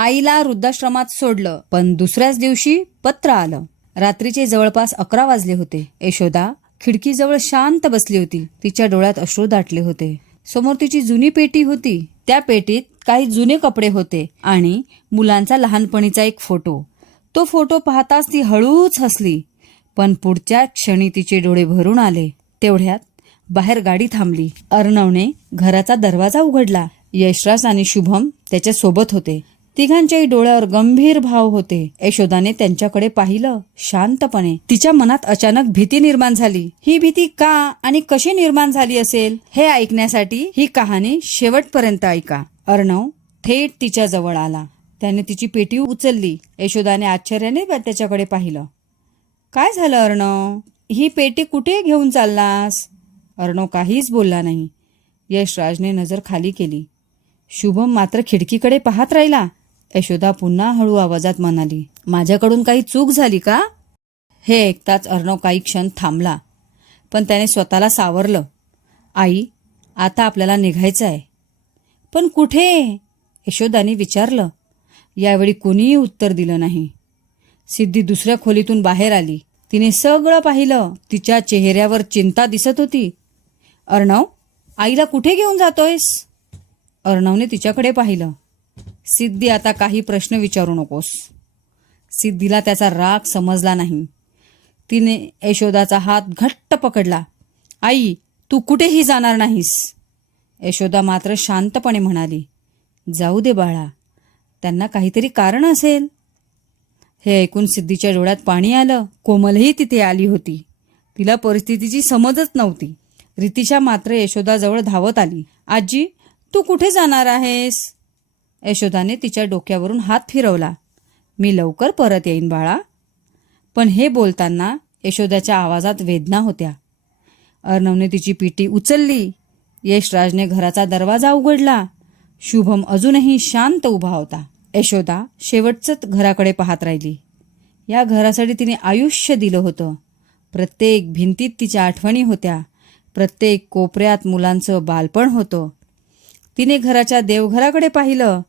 आईला वृद्धाश्रमात सोडलं, पण दुसऱ्याच दिवशी पत्र आलं. रात्रीचे जवळपास 11 वाजले होते. यशोदा खिडकीजवळ शांत बसली होती. तिच्या डोळ्यात अश्रू दाटले होते. समोर तिची जुनी पेटी होती. त्या पेटीत काही जुने कपडे होते आणि मुलांचा लहानपणीचा एक फोटो. तो फोटो पाहताच ती हळूच हसली, पण पुढच्या क्षणी तिचे डोळे भरून आले. तेवढ्यात बाहेर गाडी थांबली. अर्णवने घराचा दरवाजा उघडला. यशराज आणि शुभम त्याच्या सोबत होते. तिघांच्याही डोळ्यावर गंभीर भाव होते. यशोदाने त्यांच्याकडे पाहिलं शांतपणे. तिच्या मनात अचानक भीती निर्माण झाली. ही भीती का आणि कशी निर्माण झाली असेल हे ऐकण्यासाठी ही कहाणी शेवटपर्यंत ऐका. अर्णव थेट तिच्या जवळ आला. त्याने तिची पेटी उचलली. यशोदाने आश्चर्याने त्याच्याकडे पाहिलं. काय झालं अर्णव? ही पेटी कुठे घेऊन चाललास? अर्णव काहीच बोलला नाही. यशराजने नजर खाली केली. शुभम मात्र खिडकीकडे पाहत राहिला. यशोदा पुन्हा हळू आवाजात म्हणाली, माझ्याकडून काही चूक झाली का? हे ऐकताच अर्णव काही क्षण थांबला, पण त्याने स्वतःला सावरलं. आई, आता आपल्याला निघायचं आहे. पण कुठे? यशोदाने विचारलं. यावेळी कोणीही उत्तर दिलं नाही. सिद्धी दुसऱ्या खोलीतून बाहेर आली. तिने सगळं पाहिलं. तिच्या चेहऱ्यावर चिंता दिसत होती. अर्णव, आईला कुठे घेऊन जातोयस? अर्णवने तिच्याकडे पाहिलं. सिद्धी, आता काही प्रश्न विचारू नकोस. सिद्धीला त्याचा राग समजला नाही. तिने यशोदाचा हात घट्ट पकडला. आई, तू कुठेही जाणार नाहीस. यशोदा मात्र शांतपणे म्हणाली, जाऊ दे बाळा, त्यांना काहीतरी कारण असेल. हे ऐकून सिद्धीच्या डोळ्यात पाणी आलं. कोमलही तिथे आली होती. तिला परिस्थितीची समजच नव्हती. रितिशा मात्र यशोदाजवळ धावत आली. आजी, तू कुठे जाणार आहेस? यशोदाने तिच्या डोक्यावरून हात फिरवला. मी लवकर परत येईन बाळा. पण हे बोलताना यशोदाच्या आवाजात वेदना होत्या. अर्णवने तिची पेटी उचलली. यशराजने घराचा दरवाजा उघडला. शुभम अजूनही शांत उभा होता. यशोदा शेवटचंच घराकडे पाहत राहिली. या घरासाठी तिने आयुष्य दिलं होतं. प्रत्येक भिंतीत तिच्या आठवणी होत्या. प्रत्येक कोपऱ्यात मुलांचं बालपण होतं. तिने घराच्या देवघराकडे पाहिलं,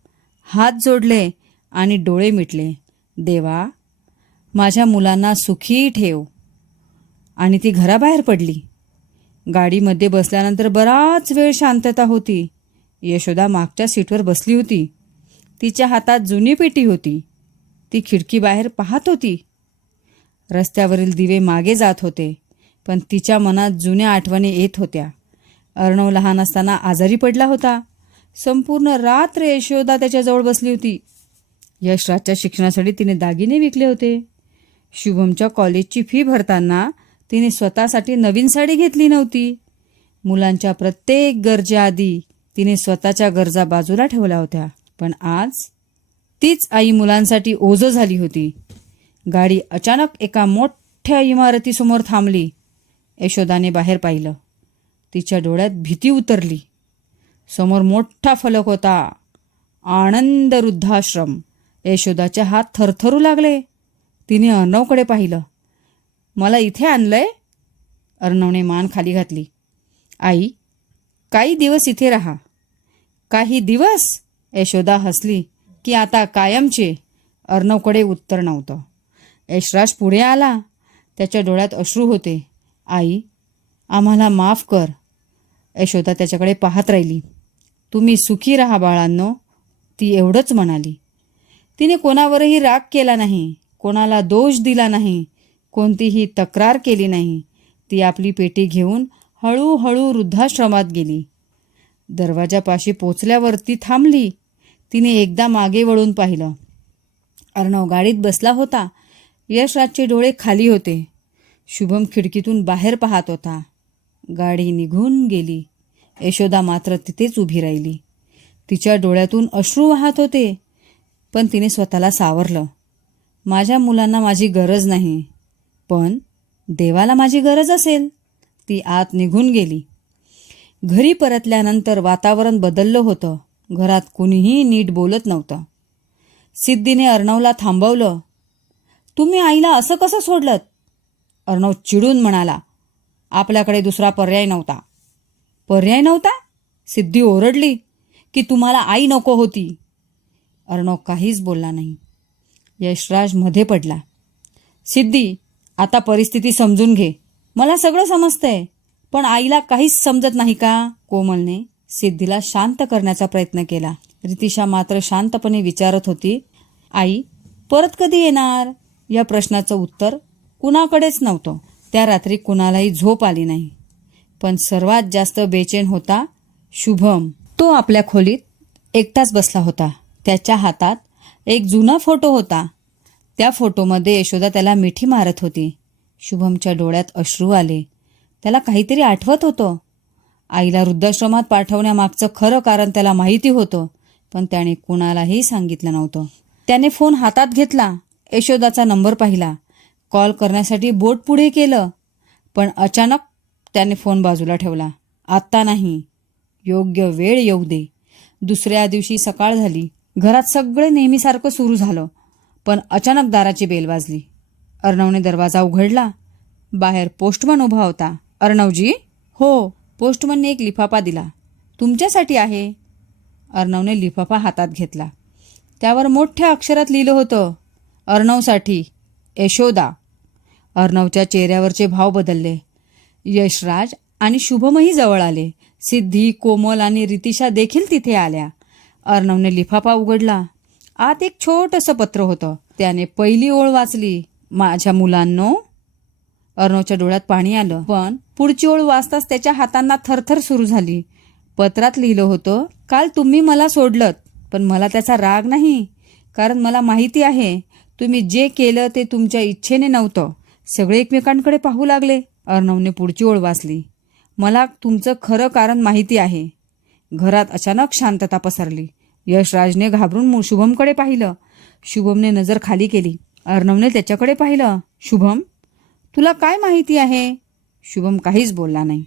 हात जोडले आणि डोळे मिटले. देवा, माझ्या मुलांना सुखी ठेव. आणि ती घराबाहेर पडली. गाडीमध्ये बसल्यानंतर बराच वेळ शांतता होती. यशोदा मागच्या सीटवर बसली होती. तिच्या हातात जुनी पेटी होती. ती खिडकीबाहेर पाहत होती. रस्त्यावरील दिवे मागे जात होते, पण तिच्या मनात जुन्या आठवणी येत होत्या. अर्णव लहान असताना आजारी पडला होता. संपूर्ण रात्र यशोदा त्याच्याजवळ बसली होती. यशराजच्या शिक्षणासाठी तिने दागिने विकले होते. शुभमच्या कॉलेजची फी भरताना तिने स्वतःसाठी नवीन साडी घेतली नव्हती. मुलांच्या प्रत्येक गरजेआधी तिने स्वतःच्या गरजा बाजूला ठेवल्या होत्या. पण आज तीच आई मुलांसाठी ओझं झाली होती. गाडी अचानक एका मोठ्या इमारतीसमोर थांबली. यशोदाने बाहेर पाहिलं. तिच्या डोळ्यात भीती उतरली. समोर मोठा फलक होता, आनंद वृद्धाश्रम. यशोदाचे हात थरथरू लागले. तिने अर्णवकडे पाहिलं. मला इथे आणलंय? अर्णवने मान खाली घातली. आई, काही दिवस इथे राहा. काही दिवस? यशोदा हसली की आता कायमचे. अर्णवकडे उत्तर नव्हतं. यशराज पुढे आला. त्याच्या डोळ्यात अश्रू होते. आई, आम्हाला माफ कर. यशोदा त्याच्याकडे पाहत राहिली. तुम्ही सुखी राहा बाळांनो, ती एवढंच म्हणाली. तिने कोणावरही राग केला नाही, कोणाला दोष दिला नाही, कोणतीही तक्रार केली नाही. ती आपली पेटी घेऊन हळूहळू वृद्धाश्रमात गेली. दरवाजापाशी पोचल्यावर ती थांबली. तिने एकदा मागे वळून पाहिलं. अर्णव गाडीत बसला होता. यशराजचे डोळे खाली होते. शुभम खिडकीतून बाहेर पाहत होता. गाडी निघून गेली. यशोदा मात्र तिथेच उभी राहिली. तिच्या डोळ्यातून अश्रू वाहत होते, पण तिने स्वतःला सावरलं. माझ्या मुलांना माझी गरज नाही, पण देवाला माझी गरज असेल. ती आत निघून गेली. घरी परतल्यानंतर वातावरण बदललं होतं. घरात कुणीही नीट बोलत नव्हतं. सिद्धीने अर्णवला थांबवलं. तुम्ही आईला असं कसं सोडलत? अर्णव चिडून म्हणाला. आपल्याकडे दुसरा पर्याय नव्हता. पर्याय नव्हता? सिद्धी ओरडली की तुम्हाला आई नको होती. अर्णव काहीच बोलला नाही. यशराज मध्ये पडला. सिद्धी, आता परिस्थिती समजून घे. मला सगळं समजतंय, पण आईला काहीच समजत नाही का? कोमलने सिद्धीला शांत करण्याचा प्रयत्न केला. रितिशा मात्र शांतपणे विचारत होती, आई परत कधी येणार? या प्रश्नाचं उत्तर कुणाकडेच नव्हतं. त्या रात्री कुणालाही झोप आली नाही. पण सर्वात जास्त बेचैन होता शुभम. तो आपल्या खोलीत एकटाच बसला होता. त्याच्या हातात एक जुना फोटो होता. त्या फोटोमध्ये यशोदा त्याला मिठी मारत होती. शुभमच्या डोळ्यात अश्रू आले. त्याला काहीतरी आठवत होतं. आईला वृद्धाश्रमात पाठवण्यामागचं खरं कारण त्याला माहिती होतं, पण त्याने कुणालाही सांगितलं नव्हतं. त्याने फोन हातात घेतला. यशोदाचा नंबर पाहिला. कॉल करण्यासाठी बोट पुढे केलं, पण अचानक त्याने फोन बाजूला ठेवला. आत्ता नाही, योग्य वेळ येऊ दे. दुसऱ्या दिवशी सकाळ झाली. घरात सगळे नेहमीसारखं सुरू झालं, पण अचानक दाराची बेल वाजली. अर्णवने दरवाजा उघडला. बाहेर पोस्टमन उभा होता. अर्णवजी? हो. पोस्टमनने एक लिफाफा दिला. तुमच्यासाठी आहे. अर्णवने लिफाफा हातात घेतला. त्यावर मोठ्या अक्षरात लिहिलं होतं, अर्णवसाठी, यशोदा. अर्णवच्या चेहऱ्यावरचे भाव बदलले. यशराज आणि शुभमही जवळ आले. सिद्धी, कोमल आणि रितिशा देखील तिथे आल्या. अर्णवने लिफाफा उघडला. आत एक छोटंसं पत्र होतं. त्याने पहिली ओळ वाचली. माझ्या मुलांनो. अर्णवच्या डोळ्यात पाणी आलं, पण पुढची ओळ वाचताच त्याच्या हातांना थरथर सुरू झाली. पत्रात लिहिलं होतं, काल तुम्ही मला सोडलत, पण मला त्याचा राग नाही, कारण मला माहिती आहे तुम्ही जे केलं ते तुमच्या इच्छेने नव्हतं. सगळे एकमेकांकडे पाहू लागले. अर्णवने पुढची ओळ वाचली. मला तुमचं खरं कारण माहिती आहे. घरात अचानक शांतता पसरली. यशराजने घाबरून शुभमकडे पाहिलं. शुभमने नजर खाली केली. अर्णवने त्याच्याकडे पाहिलं. शुभम, तुला काय माहिती आहे? शुभम काहीच बोलला नाही.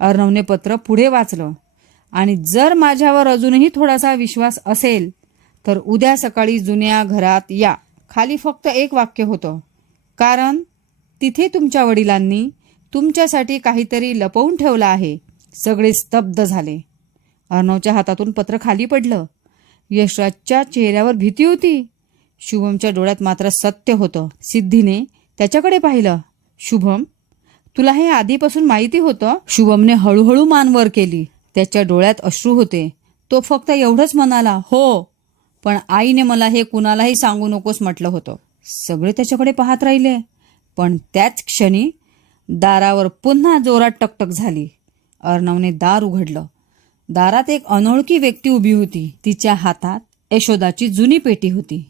अर्णवने पत्र पुढे वाचलं. आणि जर माझ्यावर अजूनही थोडासा विश्वास असेल तर उद्या सकाळी जुन्या घरात या. खाली फक्त एक वाक्य होतं, कारण तिथे तुमच्या वडिलांनी तुमच्यासाठी काहीतरी लपवून ठेवलं आहे. सगळे स्तब्ध झाले. अर्णवच्या हातातून पत्र खाली पडलं. यशराजच्या चेहऱ्यावर भीती होती. शुभमच्या डोळ्यात मात्र सत्य होतं. सिद्धीने त्याच्याकडे पाहिलं. शुभम, तुला हे आधीपासून माहिती होतं? शुभमने हळूहळू मान वर केली. त्याच्या डोळ्यात अश्रू होते. तो फक्त एवढंच म्हणाला, हो, पण आईने मला हे कुणालाही सांगू नकोस म्हटलं होतं. सगळे त्याच्याकडे पाहत राहिले. पण त्याच क्षणी दारावर पुन्हा जोरात टकटक झाली. अर्णवने दार उघडलं. दारात एक अनोळखी व्यक्ती उभी होती. तिच्या हातात यशोदाची जुनी पेटी होती.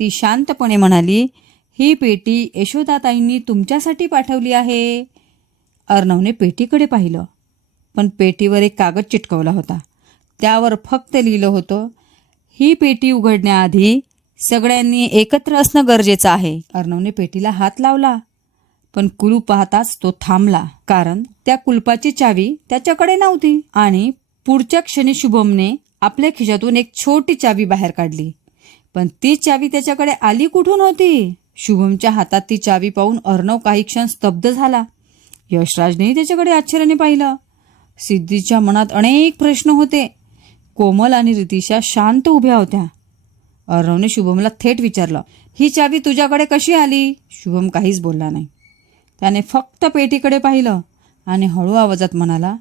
ती शांतपणे म्हणाली, ही पेटी यशोदाताईंनी तुमच्यासाठी पाठवली आहे. अर्णवने पेटीकडे पाहिलं, पण पेटीवर एक कागद चिटकवला होता. त्यावर फक्त लिहिलं होतं, ही पेटी उघडण्याआधी सगळ्यांनी एकत्र असणं गरजेचं आहे. अर्णवने पेटीला हात लावला, पण कुलूप पाहताच तो थांबला, कारण त्या कुलपाची चावी त्याच्याकडे नव्हती. आणि पुढच्या क्षणी शुभमने आपल्या खिशातून एक छोटी चावी बाहेर काढली, पण ती चावी त्याच्याकडे आली कुठून होती? शुभमच्या हातात ती चावी पाहून अर्णव काही क्षण स्तब्ध झाला. यशराजनेही त्याच्याकडे आश्चर्याने पाहिलं. सिद्धीच्या मनात अनेक प्रश्न होते. कोमल आणि रितिशा शांत उभ्या होत्या. अर्णवने शुभमला थेट विचारलं, ही चावी तुझ्याकडे कशी आली? शुभम काहीच बोलला नाही. त्याने फक्त पेटीकडे पाहिलं आणि हळू आवाजात म्हणाला,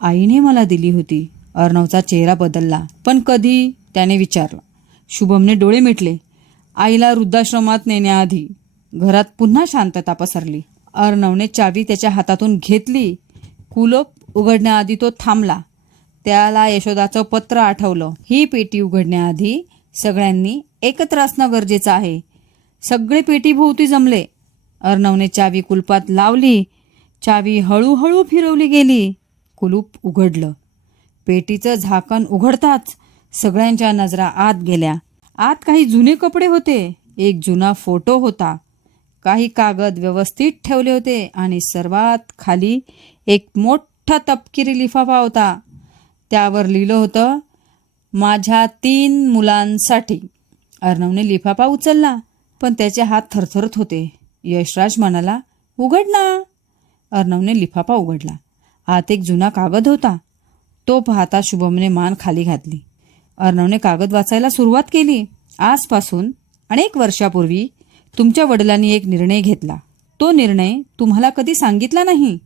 आईने मला दिली होती. अर्णवचा चेहरा बदलला. पण कधी? त्याने विचारलं. शुभमने डोळे मिटले. आईला वृद्धाश्रमात नेण्याआधी. घरात पुन्हा शांतता पसरली. अर्णवने चावी त्याच्या हातातून घेतली. कुलूप उघडण्याआधी तो थांबला. त्याला यशोदाचं पत्र आठवलं. ही पेटी उघडण्याआधी सगळ्यांनी एकत्र असणं गरजेचं आहे. सगळे पेटीभोवती जमले. अर्णवने चावी कुलपात लावली. चावी हळूहळू फिरवली गेली. कुलूप उघडलं. पेटीचं झाकण उघडताच सगळ्यांच्या नजरा आत गेल्या. आत काही जुने कपडे होते. एक जुना फोटो होता. काही कागद व्यवस्थित ठेवले होते आणि सर्वात खाली एक मोठा तपकिरी लिफाफा होता. त्यावर लिहिलं होतं, माझ्या 3 मुलांसाठी. अर्णवने लिफाफा उचलला, पण त्याचे हात थरथरत होते. यशराज म्हणाला, उघड ना. अर्णवने लिफाफा उघडला. आत एक जुना कागद होता. तो पाहता शुभमने मान खाली घातली. अर्णवने कागद वाचायला सुरुवात केली. आजपासून अनेक वर्षापूर्वी तुमच्या वडिलांनी एक निर्णय घेतला. तो निर्णय तुम्हाला कधी सांगितला नाही,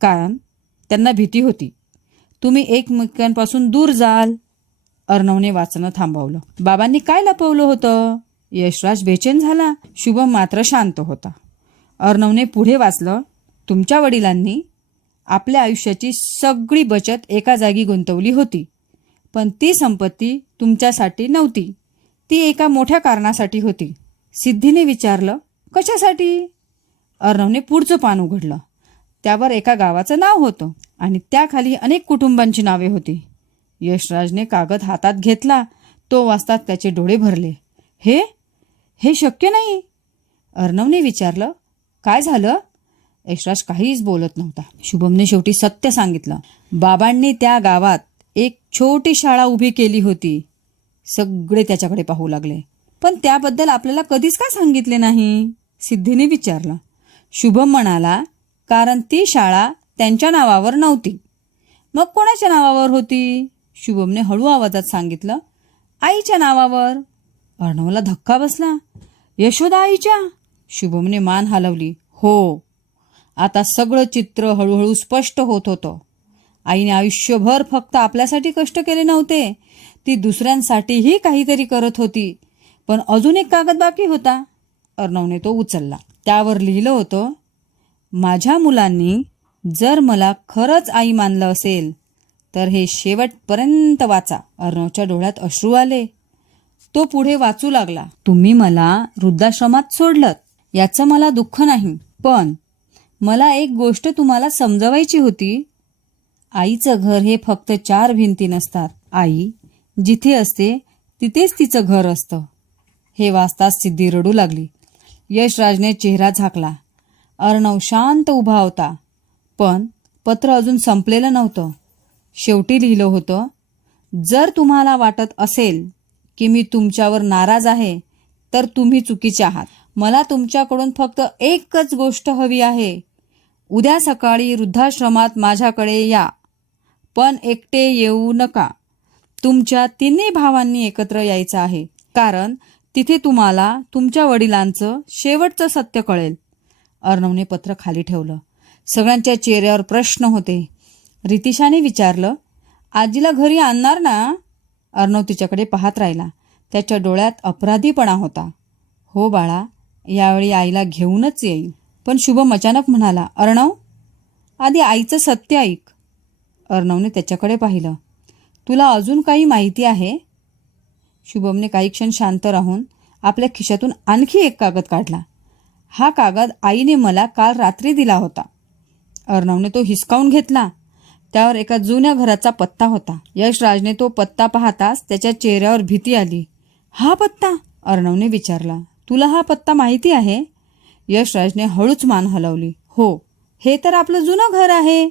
कारण त्यांना भीती होती तुम्ही एकमेकांपासून दूर जाल. अर्णवने वाचणं थांबवलं. बाबांनी काय लपवलं होतं? यशराज बेचैन झाला. शुभम मात्र शांत होता. अर्णवने पुढे वाचलं. तुमच्या वडिलांनी आपल्या आयुष्याची सगळी बचत एका जागी गुंतवली होती, पण ती संपत्ती तुमच्यासाठी नव्हती, ती एका मोठ्या कारणासाठी होती. सिद्धीने विचारलं, कशासाठी? अर्णवने पुढचं पान उघडलं. त्यावर एका गावाचं नाव होतं आणि त्याखाली अनेक कुटुंबांची नावे होती. यशराजने कागद हातात घेतला. तो वाचतात त्याचे डोळे भरले. हे हे शक्य नाही. अर्णवने विचारलं, काय झालं? यशराज काहीच बोलत नव्हता. शुभमने शेवटी सत्य सांगितलं. बाबांनी त्या गावात एक छोटी शाळा उभी केली होती. सगळे त्याच्याकडे पाहू लागले. पण त्याबद्दल आपल्याला कधीच का सांगितले नाही? सिद्धीने विचारलं. शुभम म्हणाला, कारण ती शाळा त्यांच्या नावावर नव्हती. मग कोणाच्या नावावर होती? शुभमने हळू आवाजात सांगितलं, आईच्या नावावर. अर्णवला धक्का बसला. यशोदा आईच्या? शुभमने मान हलवली. हो. आता सगळं चित्र हळूहळू स्पष्ट होत होतं. आईने आयुष्यभर फक्त आपल्यासाठी कष्ट केले नव्हते, ती दुसऱ्यांसाठीही काहीतरी करत होती. पण अजून एक कागद बाकी होता. अर्णवने तो उचलला. त्यावर लिहिलं होतं, माझ्या मुलांनी जर मला खरंच आई मानलं असेल तर हे शेवटपर्यंत वाचा. अर्णवच्या डोळ्यात अश्रू आले. तो पुढे वाचू लागला. तुम्ही मला वृद्धाश्रमात सोडलत याचं मला दुःख नाही, पण मला एक गोष्ट तुम्हाला समजवायची होती. आईचं घर हे फक्त 4 भिंती नसतात. आई जिथे असते तिथेच तिचं घर असतं. हे वाचताच सिद्धी रडू लागली. यशराजने चेहरा झाकला. अर्णव शांत उभा होता. पण पत्र अजून संपलेलं नव्हतं. शेवटी लिहिलं होतं, जर तुम्हाला वाटत असेल की मी तुमच्यावर नाराज आहे तर तुम्ही चुकीचे आहात. मला तुमच्याकडून फक्त एकच गोष्ट हवी आहे. उद्या सकाळी वृद्धाश्रमात माझ्याकडे या, पण एकटे येऊ नका. तुमच्या 3 भावांनी एकत्र यायचं आहे, कारण तिथे तुम्हाला तुमच्या वडिलांचं शेवटचं सत्य कळेल. अर्णवने पत्र खाली ठेवलं. सगळ्यांच्या चेहऱ्यावर प्रश्न होते. रितिशाने विचारलं, आजीला घरी आणणार ना? अर्णव तिच्याकडे पाहत राहिला. त्याच्या डोळ्यात अपराधीपणा होता. हो बाळा, यावेळी आईला घेऊनच येईल. पण शुभम अचानक म्हणाला, अर्णव, आधी आईचं सत्य ऐक. अर्णवने त्याच्याकडे पाहिलं. तुला अजून काही माहिती आहे? शुभमने काही क्षण शांत राहून आपल्या खिशातून आणखी एक कागद काढला. हा कागद आईने मला काल रात्री दिला होता. अर्णवने तो हिसकावून घेतला. त्यावर एका जुन्या घराचा पत्ता होता. यशराजने तो पत्ता पाहताच त्याच्या चेहऱ्यावर भीती आली. हा पत्ता? अर्णवने विचारला. तुला हा पत्ता माहिती आहे? यशराजने हळूच मान हलवली. हो, हे तर आपलं जुनं घर आहे.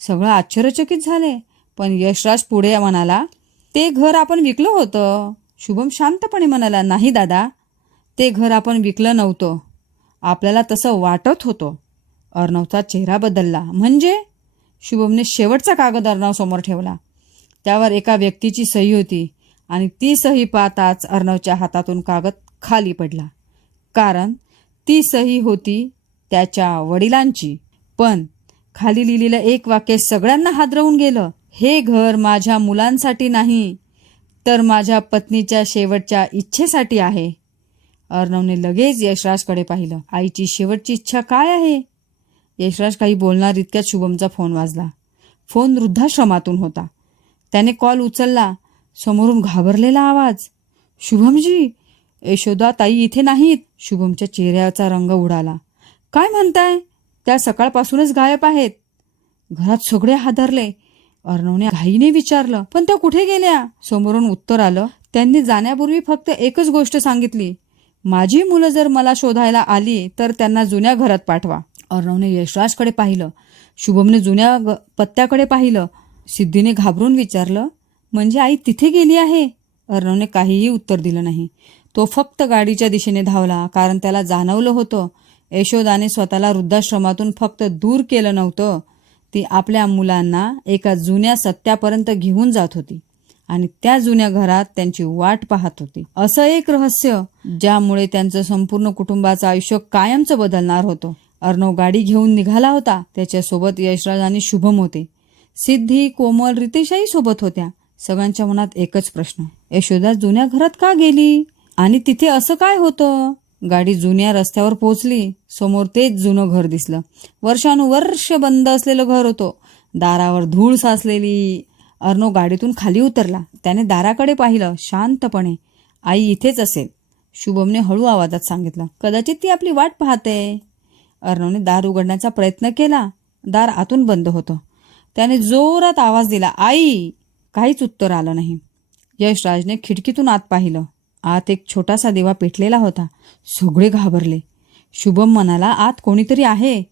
सगळं आश्चर्यचकित झाले. पण यशराज पुढे म्हणाला, ते घर आपण विकलं होतं. शुभम शांतपणे म्हणाला, नाही दादा, ते घर आपण विकलं नव्हतं. आपल्याला तसं वाटत होतं. अर्णवचा चेहरा बदलला. म्हणजे? शुभमने शेवटचा कागद अर्णवसमोर ठेवला. त्यावर एका व्यक्तीची सही होती आणि ती सही पाहताच अर्णवच्या हातातून कागद खाली पडला. कारण ती सही होती त्याच्या वडिलांची. पण खाली लिहिलेलं एक वाक्य सगळ्यांना हादरवून गेलं. हे घर माझ्या मुलांसाठी नाही, तर माझ्या पत्नीच्या शेवटच्या इच्छेसाठी आहे. अर्णवने लगेच यशराजकडे पाहिलं. आईची शेवटची इच्छा काय आहे? यशराज काही बोलणार इतक्यात शुभमचा फोन वाजला. फोन वृद्धाश्रमातून होता. त्याने कॉल उचलला. समोरून घाबरलेला आवाज, शुभमजी, यशोदा ताई इथे नाहीत. शुभमच्या चेहऱ्याचा रंग उडाला. काय म्हणताय? त्या सकाळपासूनच गायब आहेत. घरात सगळे हादरले. अर्णवने घाईने विचारलं, पण त्या कुठे गेल्या? समोरून उत्तर आलं, त्यांनी जाण्यापूर्वी फक्त एकच गोष्ट सांगितली, माझी मुलं जर मला शोधायला आली तर त्यांना जुन्या घरात पाठवा. अर्णवने यशराजकडे पाहिलं. शुभमने जुन्या पत्त्याकडे पाहिलं. सिद्धीने घाबरून विचारलं, म्हणजे आई तिथे गेली आहे? अर्णवने काहीही उत्तर दिलं नाही. तो फक्त गाडीच्या दिशेने धावला, कारण त्याला जाणवलं होतं यशोदाने स्वतःला वृद्धाश्रमातून फक्त दूर केलं नव्हतं, ती आपल्या मुलांना एका जुन्या सत्यापर्यंत घेऊन जात होती. आणि त्या जुन्या घरात त्यांची वाट पाहत होती. असं एक रहस्य ज्यामुळे त्यांचं संपूर्ण कुटुंबाचं आयुष्य कायमचं बदलणार होतं. अर्णव गाडी घेऊन निघाला होता. त्याच्यासोबत यशराज आणि शुभम होते. सिद्धी, कोमल, रितेशाही सोबत होत्या. सगळ्यांच्या मनात एकच प्रश्न, यशोदा जुन्या घरात का गेली आणि तिथे असं काय होतं? गाडी जुन्या रस्त्यावर पोहोचली. समोर तेच जुनं घर दिसलं. वर्षानुवर्ष बंद असलेलं घर होतं. दारावर धूळ साचलेली. अर्णव गाडीतून खाली उतरला. त्याने दाराकडे पाहिलं. शांतपणे, आई इथेच असेल, शुभमने हळू आवाजात सांगितलं. कदाचित ती आपली वाट पाहते. अर्णवने दार उघडण्याचा प्रयत्न केला. दार आतून बंद होतं. त्याने जोरात आवाज दिला, आई. काहीच उत्तर आलं नाही. यशराजने खिडकीतून आत पाहिलं. आत एक छोटासा दिवा पेटलेला होता. सगळे घाबरले. शुभम म्हणाला, आत कोणीतरी आहे.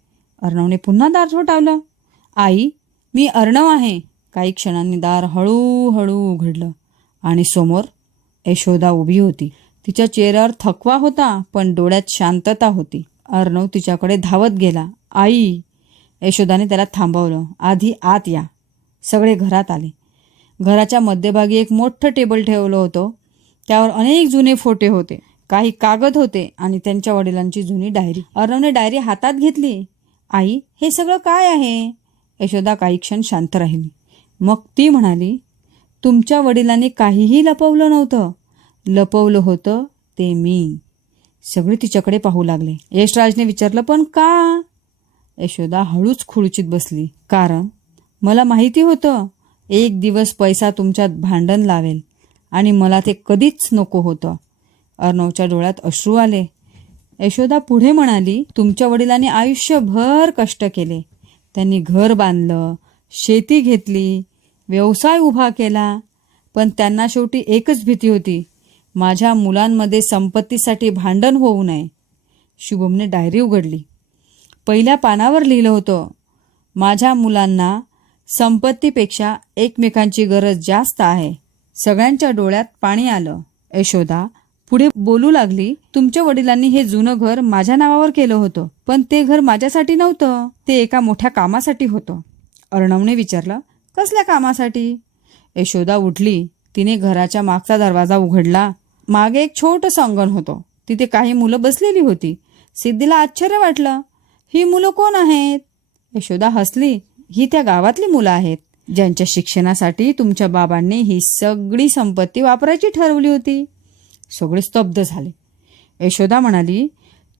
अर्णवने पुन्हा दार ठोठावलं. आई, मी अर्णव आहे. काही क्षणांनी दार हळूहळू उघडलं आणि समोर यशोदा उभी होती. तिच्या चेहऱ्यावर थकवा होता, पण डोळ्यात शांतता होती. अर्णव तिच्याकडे धावत गेला. आई. यशोदाने त्याला थांबवलं. आधी आत या. सगळे घरात आले. घराच्या मध्यभागी एक मोठं टेबल ठेवलं होतं. त्यावर अनेक जुने फोटो होते. काही कागद होते आणि त्यांच्या वडिलांची जुनी डायरी. अर्णवने डायरी हातात घेतली. आई, हे सगळं काय आहे? यशोदा काही क्षण शांत राहिली. मग ती म्हणाली, तुमच्या वडिलांनी काहीही लपवलं नव्हतं. लपवलं होतं ते मी. सगळे तिच्याकडे पाहू लागले. यशराजने विचारलं, पण का? यशोदा हळूच खुर्चीत बसली. कारण मला माहिती होतं एक दिवस पैसा तुमच्यात भांडण लावेल आणि मला ते कधीच नको होतं. अर्णवच्या डोळ्यात अश्रू आले. यशोदा पुढे म्हणाली, तुमच्या वडिलांनी आयुष्यभर कष्ट केले. त्यांनी घर बांधलं, शेती घेतली, व्यवसाय उभा केला. पण त्यांना शेवटी एकच भीती होती, माझ्या मुलांमध्ये संपत्तीसाठी भांडण होऊ नये. शुभमने डायरी उघडली. पहिल्या पानावर लिहिलं होतं, माझ्या मुलांना संपत्तीपेक्षा एकमेकांची गरज जास्त आहे. सगळ्यांच्या डोळ्यात पाणी आलं. यशोदा पुढे बोलू लागली, तुमच्या वडिलांनी हे जुनं घर माझ्या नावावर केलं होतं, पण ते घर माझ्यासाठी नव्हतं. ते एका मोठ्या कामासाठी होतं. अर्णवने विचारलं, कसल्या कामासाठी? यशोदा उठली. तिने घराच्या मागचा दरवाजा उघडला. मागे एक छोटंसं अंगण होतं. तिथे काही मुलं बसलेली होती. सिद्धीला आश्चर्य वाटलं. ही मुलं कोण आहेत? यशोदा हसली. ही त्या गावातली मुलं आहेत ज्यांच्या शिक्षणासाठी तुमच्या बाबांनी ही सगळी संपत्ती वापरायची ठरवली होती. सगळे स्तब्ध झाले. यशोदा म्हणाली,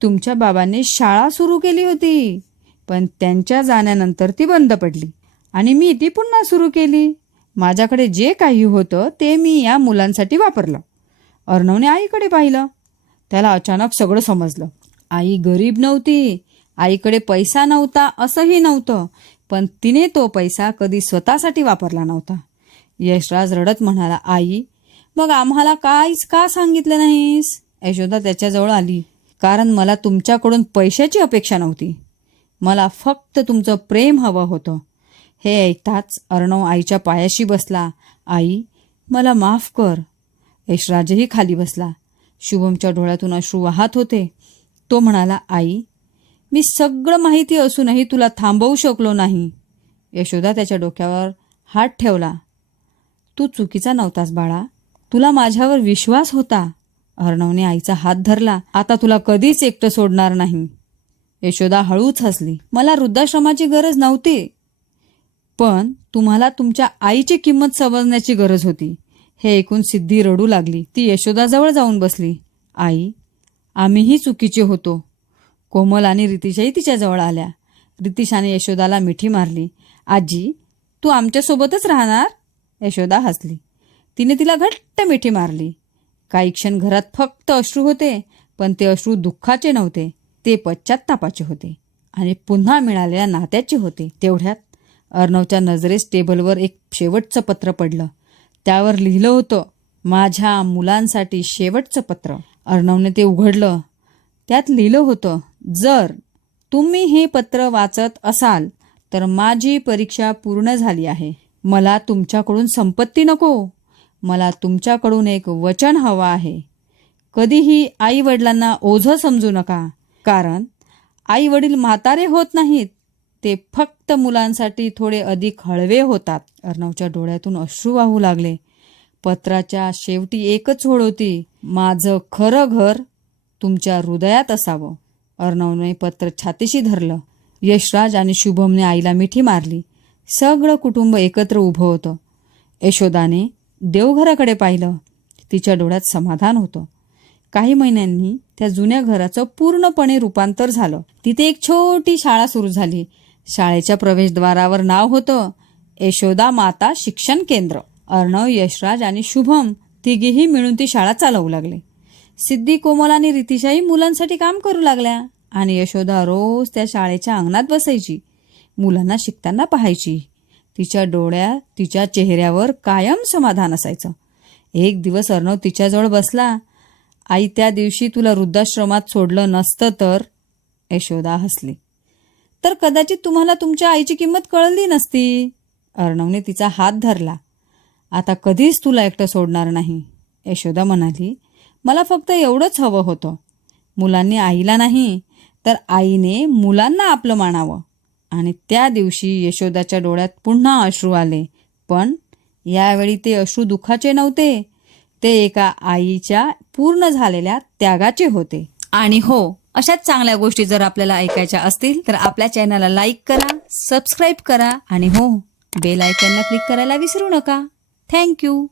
तुमच्या बाबांनी शाळा सुरू केली होती, पण त्यांच्या जाण्यानंतर ती बंद पडली आणि मी ती पुन्हा सुरू केली. माझ्याकडे जे काही होतं ते मी या मुलांसाठी वापरलं. अर्णवने आईकडे पाहिलं. त्याला अचानक सगळं समजलं. आई गरीब नव्हती. आईकडे पैसा नव्हता असंही नव्हतं, पण तिने तो पैसा कधी स्वतःसाठी वापरला नव्हता. यशराज रडत म्हणाला, आई, मग आम्हाला काहीच का सांगितलं नाहीस? यशोदा त्याच्याजवळ आली. कारण मला तुमच्याकडून पैशाची अपेक्षा नव्हती. मला फक्त तुमचं प्रेम हवं होतं. हे ऐकताच अर्णव आईच्या पायाशी बसला. आई, मला माफ कर. यशराजही खाली बसला. शुभमच्या डोळ्यातून अश्रू वाहत होते. तो म्हणाला, आई, मी सगळं माहिती असूनही तुला थांबवू शकलो नाही. यशोदा त्याच्या डोक्यावर हात ठेवला. तू चुकीचा नव्हतास बाळा. तुला माझ्यावर विश्वास होता. अर्णवने आईचा हात धरला. आता तुला कधीच एकटं सोडणार नाही. यशोदा हळूच हसली. मला वृद्धाश्रमाची गरज नव्हती, पण तुम्हाला तुमच्या आईची किंमत समजण्याची गरज होती. हे ऐकून सिद्धी रडू लागली. ती यशोदाजवळ जाऊन बसली. आई, आम्हीही चुकीचे होतो. कोमल आणि रितिशाही तिच्याजवळ आल्या. रितिशाने यशोदाला मिठी मारली. आजी, तू आमच्यासोबतच राहणार? यशोदा हसली. तिने तिला घट्ट मिठी मारली. काही क्षण घरात फक्त अश्रू होते, पण ते अश्रू दुःखाचे नव्हते. ते पश्चात्तापाचे होते आणि पुन्हा मिळालेल्या नात्याचे होते. तेवढ्यात अर्णवच्या नजरेस टेबलवर एक शेवटचं पत्र पडलं. त्यावर लिहिलं होतं, माझ्या मुलांसाठी शेवटचं पत्र. अर्णवने ते उघडलं. त्यात लिहिलं होतं, जर तुम्ही हे पत्र वाचत असाल तर माझी परीक्षा पूर्ण झाली आहे. मला तुमच्याकडून संपत्ती नको. मला तुमच्याकडून एक वचन हवं आहे. कधीही आई वडिलांना ओझं समजू नका, कारण आई वडील म्हातारे होत नाहीत. ते फक्त मुलांसाठी थोडे अधिक हळवे होतात. अर्णवच्या डोळ्यातून अश्रू वाहू लागले. पत्राच्या शेवटी एकच ओळ होती, माझं खरं घर तुमच्या हृदयात असावं. अर्णवने पत्र छातीशी धरलं. यशराज आणि शुभमने आईला मिठी मारली. सगळं कुटुंब एकत्र उभं होतं. यशोदाने देवघराकडे पाहिलं. तिच्या डोळ्यात समाधान होतं. काही महिन्यांनी त्या जुन्या घराचं पूर्णपणे रूपांतर झालं. तिथे एक छोटी शाळा सुरू झाली. शाळेच्या प्रवेशद्वारावर नाव होतं, यशोदा माता शिक्षण केंद्र. अर्णव, यशराज आणि शुभम तिघेही मिळून ती शाळा चालवू लागले. सिद्धी, कोमल आणि रितिशाही मुलांसाठी काम करू लागल्या आणि यशोदा रोज त्या शाळेच्या अंगणात बसायची. मुलांना शिकताना पाहायची. तिच्या डोळ्यात, तिच्या चेहऱ्यावर कायम समाधान असायचं. एक दिवस अर्णव तिच्याजवळ बसला. आई, त्या दिवशी तुला वृद्धाश्रमात सोडलं नसतं तर? यशोदा हसली. तर कदाचित तुम्हाला तुमच्या आईची किंमत कळली नसती. अर्णवने तिचा हात धरला. आता कधीच तुला एकटं सोडणार नाही. यशोदा म्हणाली, मला फक्त एवढंच हवं होतं. मुलांनी आईला नाही, तर आईने मुलांना आपलं मानावं. आणि त्या दिवशी यशोदाच्या डोळ्यात पुन्हा अश्रू आले. पण यावेळी ते अश्रू दुःखाचे नव्हते. ते एका आईच्या पूर्ण झालेल्या त्यागाचे होते. आणि हो, अशाच चांगल्या गोष्टी जर आपल्याला ऐकायच्या असतील तर आपल्या चॅनलला लाईक करा, सबस्क्राईब करा आणि हो, बेल आयकॉनला क्लिक करायला विसरू नका. थँक्यू.